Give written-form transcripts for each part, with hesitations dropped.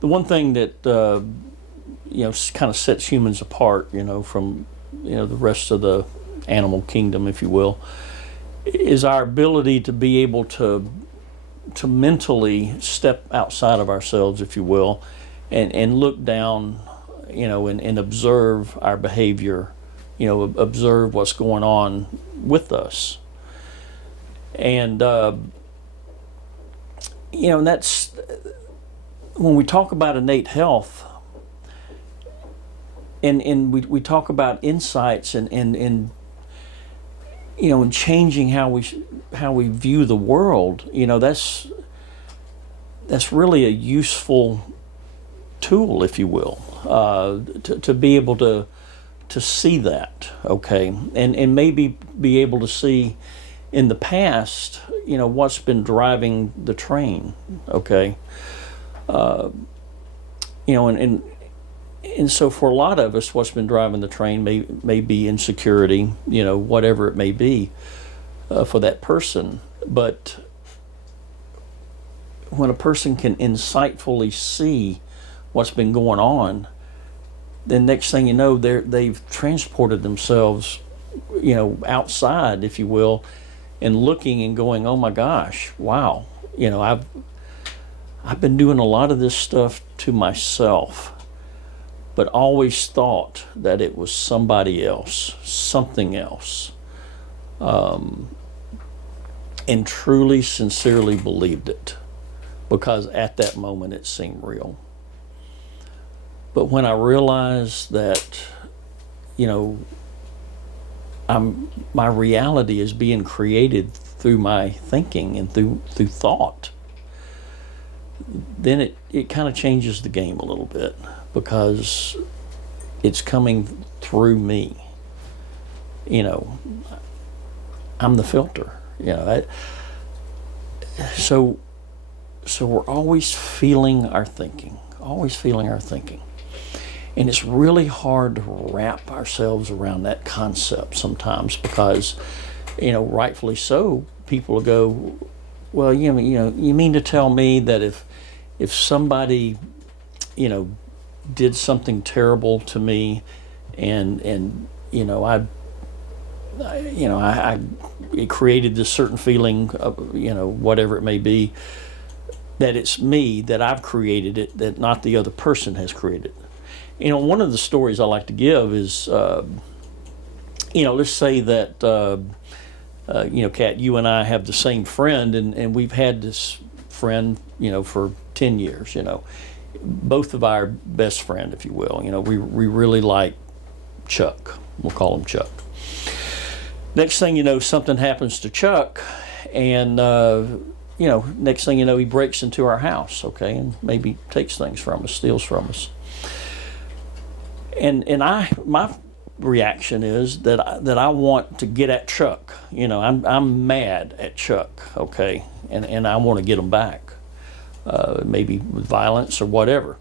the one thing that kind of sets humans apart, from the rest of the animal kingdom, if you will, is our ability to be able to mentally step outside of ourselves, if you will, and look down, and observe our behavior, observe what's going on with us. And, and that's, when we talk about innate health, and we talk about insights and changing how we view the world, that's really a useful tool, if you will, to be able to see that, okay, and maybe be able to see in the past, what's been driving the train, okay, and so for a lot of us, what's been driving the train may be insecurity, whatever it may be, for that person. But when a person can insightfully see what's been going on, then next thing you know, they've transported themselves, outside, if you will, and looking and going, oh my gosh, wow, I've been doing a lot of this stuff to myself, but always thought that it was somebody else, something else, and truly, sincerely believed it, because at that moment it seemed real. But when I realized that, my reality is being created through my thinking and through thought, then it kind of changes the game a little bit, because it's coming through me. I'm the filter. So we're always feeling our thinking, And it's really hard to wrap ourselves around that concept sometimes, because, rightfully so, people will go, well, you mean to tell me that if somebody, did something terrible to me, and it created this certain feeling of, whatever it may be, that it's me, that I've created it, that not the other person has created it. One of the stories I like to give is, let's say that, Kat, you and I have the same friend, and we've had this friend, for 10 years, both of our best friend, if you will. We really like Chuck. We'll call him Chuck. Next thing you know, something happens to Chuck, and, next thing you know, he breaks into our house, okay, and maybe takes things from us, steals from us. And my reaction is that I want to get at Chuck. I'm mad at Chuck, okay, and I want to get him back, maybe with violence or whatever.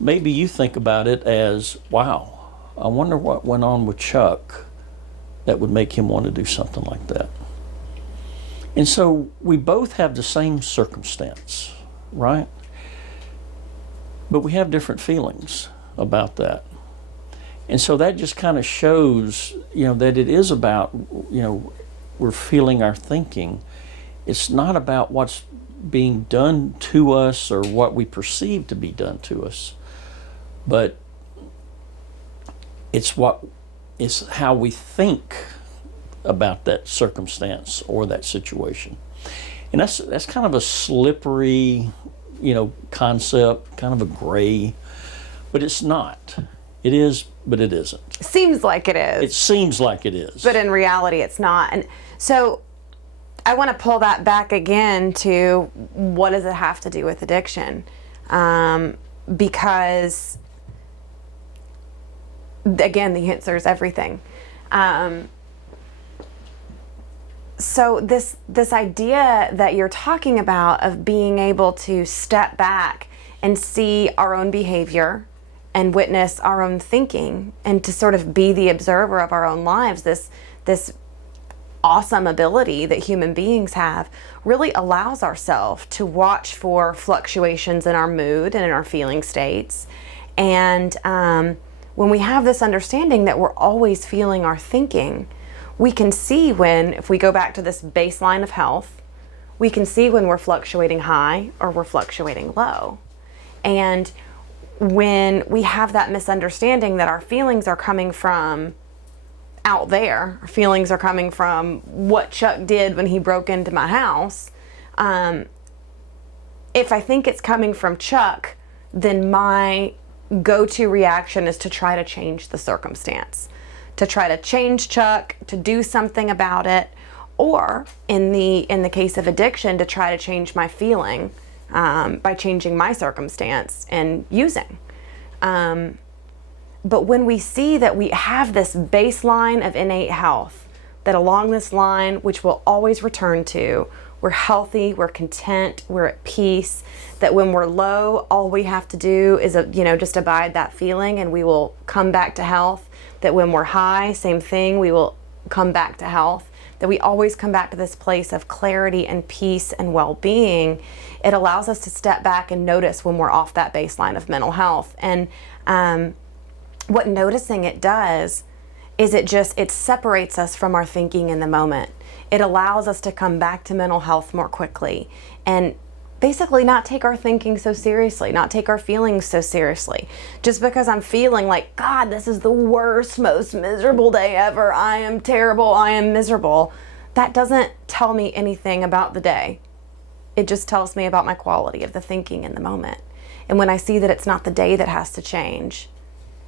Maybe you think about it as, wow, I wonder what went on with Chuck that would make him want to do something like that. And so we both have the same circumstance, right? But we have different feelings about that. And so that just kind of shows, that it is about, we're feeling our thinking. It's not about what's being done to us or what we perceive to be done to us, but it's how we think about that circumstance or that situation. And that's kind of a slippery, concept, kind of a gray, but it's not. It is, but it isn't. Seems like it is. It seems like it is. But in reality, it's not. And so I want to pull that back again to, what does it have to do with addiction? Because, again, the answer is everything. So this idea that you're talking about of being able to step back and see our own behavior and witness our own thinking, and to sort of be the observer of our own lives, this awesome ability that human beings have, really allows ourselves to watch for fluctuations in our mood and in our feeling states. And when we have this understanding that we're always feeling our thinking, we can see when, if we go back to this baseline of health, we can see when we're fluctuating high or we're fluctuating low. And when we have that misunderstanding that our feelings are coming from out there, our feelings are coming from what Chuck did when he broke into my house, if I think it's coming from Chuck, then my go-to reaction is to try to change the circumstance, to try to change Chuck, to do something about it, or in the case of addiction, to try to change my feeling by changing my circumstance and using. But when we see that we have this baseline of innate health, that along this line, which we'll always return to, we're healthy, we're content, we're at peace, that when we're low, all we have to do is, just abide that feeling and we will come back to health. That when we're high, same thing, we will come back to health. That we always come back to this place of clarity and peace and well-being. It allows us to step back and notice when we're off that baseline of mental health. And what noticing it does is it separates us from our thinking in the moment. It allows us to come back to mental health more quickly and basically not take our thinking so seriously, not take our feelings so seriously. Just because I'm feeling like, God, this is the worst, most miserable day ever, I am terrible, I am miserable, that doesn't tell me anything about the day. It just tells me about my quality of the thinking in the moment. And when I see that it's not the day that has to change,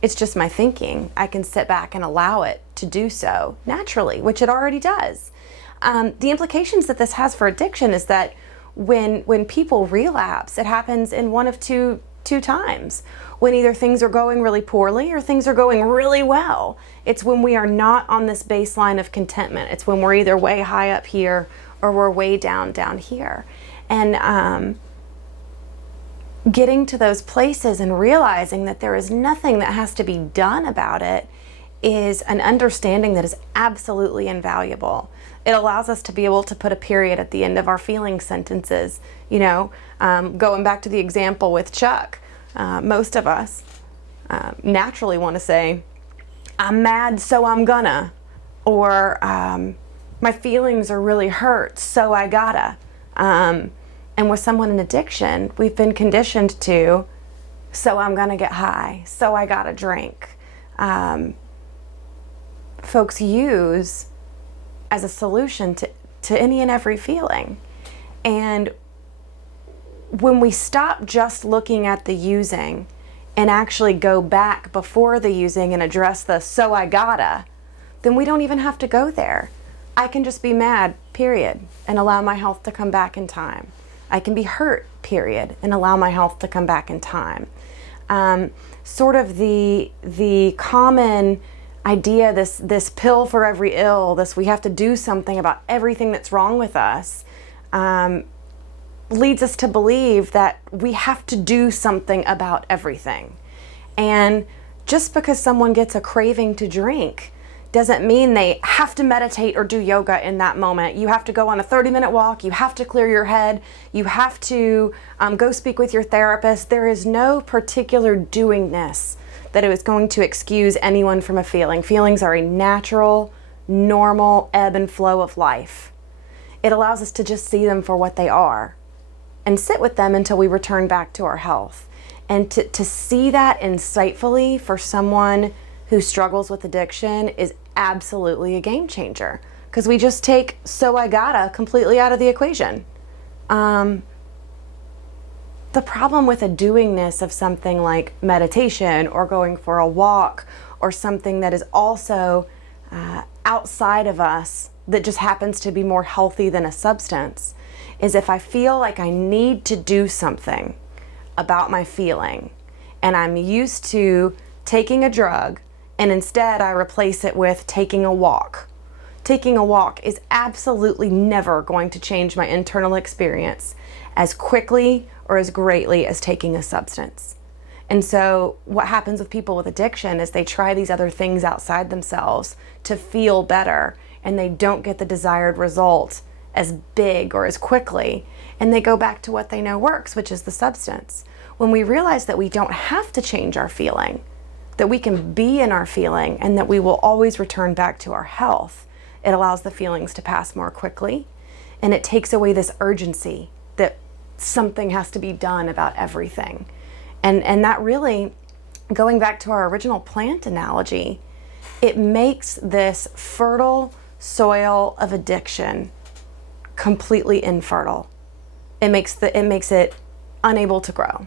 it's just my thinking, I can sit back and allow it to do so naturally, which it already does. The implications that this has for addiction is that when people relapse, it happens in one of two times. When either things are going really poorly or things are going really well. It's when we are not on this baseline of contentment. It's when we're either way high up here or we're way down here. And getting to those places and realizing that there is nothing that has to be done about it is an understanding that is absolutely invaluable. It allows us to be able to put a period at the end of our feeling sentences. Going back to the example with Chuck, most of us naturally want to say, I'm mad, so I'm gonna, or my feelings are really hurt, so I gotta. And with someone in addiction, we've been conditioned to, so I'm gonna get high, so I gotta drink. Folks use as a solution to any and every feeling. And when we stop just looking at the using and actually go back before the using and address the so I gotta, then we don't even have to go there. I can just be mad, period, and allow my health to come back in time. I can be hurt, period, and allow my health to come back in time. Sort of the common idea, this pill for every ill, this we have to do something about everything that's wrong with us, leads us to believe that we have to do something about everything. And just because someone gets a craving to drink doesn't mean they have to meditate or do yoga in that moment. You have to go on a 30-minute walk, you have to clear your head, you have to go speak with your therapist. There is no particular doingness that it is going to excuse anyone from a feeling. Feelings are a natural, normal ebb and flow of life. It allows us to just see them for what they are and sit with them until we return back to our health. And to see that insightfully for someone who struggles with addiction is absolutely a game changer, because we just take so I gotta completely out of the equation. The problem with a doingness of something like meditation or going for a walk or something that is also outside of us that just happens to be more healthy than a substance is if I feel like I need to do something about my feeling and I'm used to taking a drug and instead I replace it with taking a walk. Taking a walk is absolutely never going to change my internal experience as quickly or as greatly as taking a substance. And so what happens with people with addiction is they try these other things outside themselves to feel better, and they don't get the desired result as big or as quickly, and they go back to what they know works, which is the substance. When we realize that we don't have to change our feeling, that we can be in our feeling, and that we will always return back to our health, it allows the feelings to pass more quickly, and it takes away this urgency that something has to be done about everything. And that really, going back to our original plant analogy, it makes this fertile soil of addiction completely infertile. It makes it unable to grow.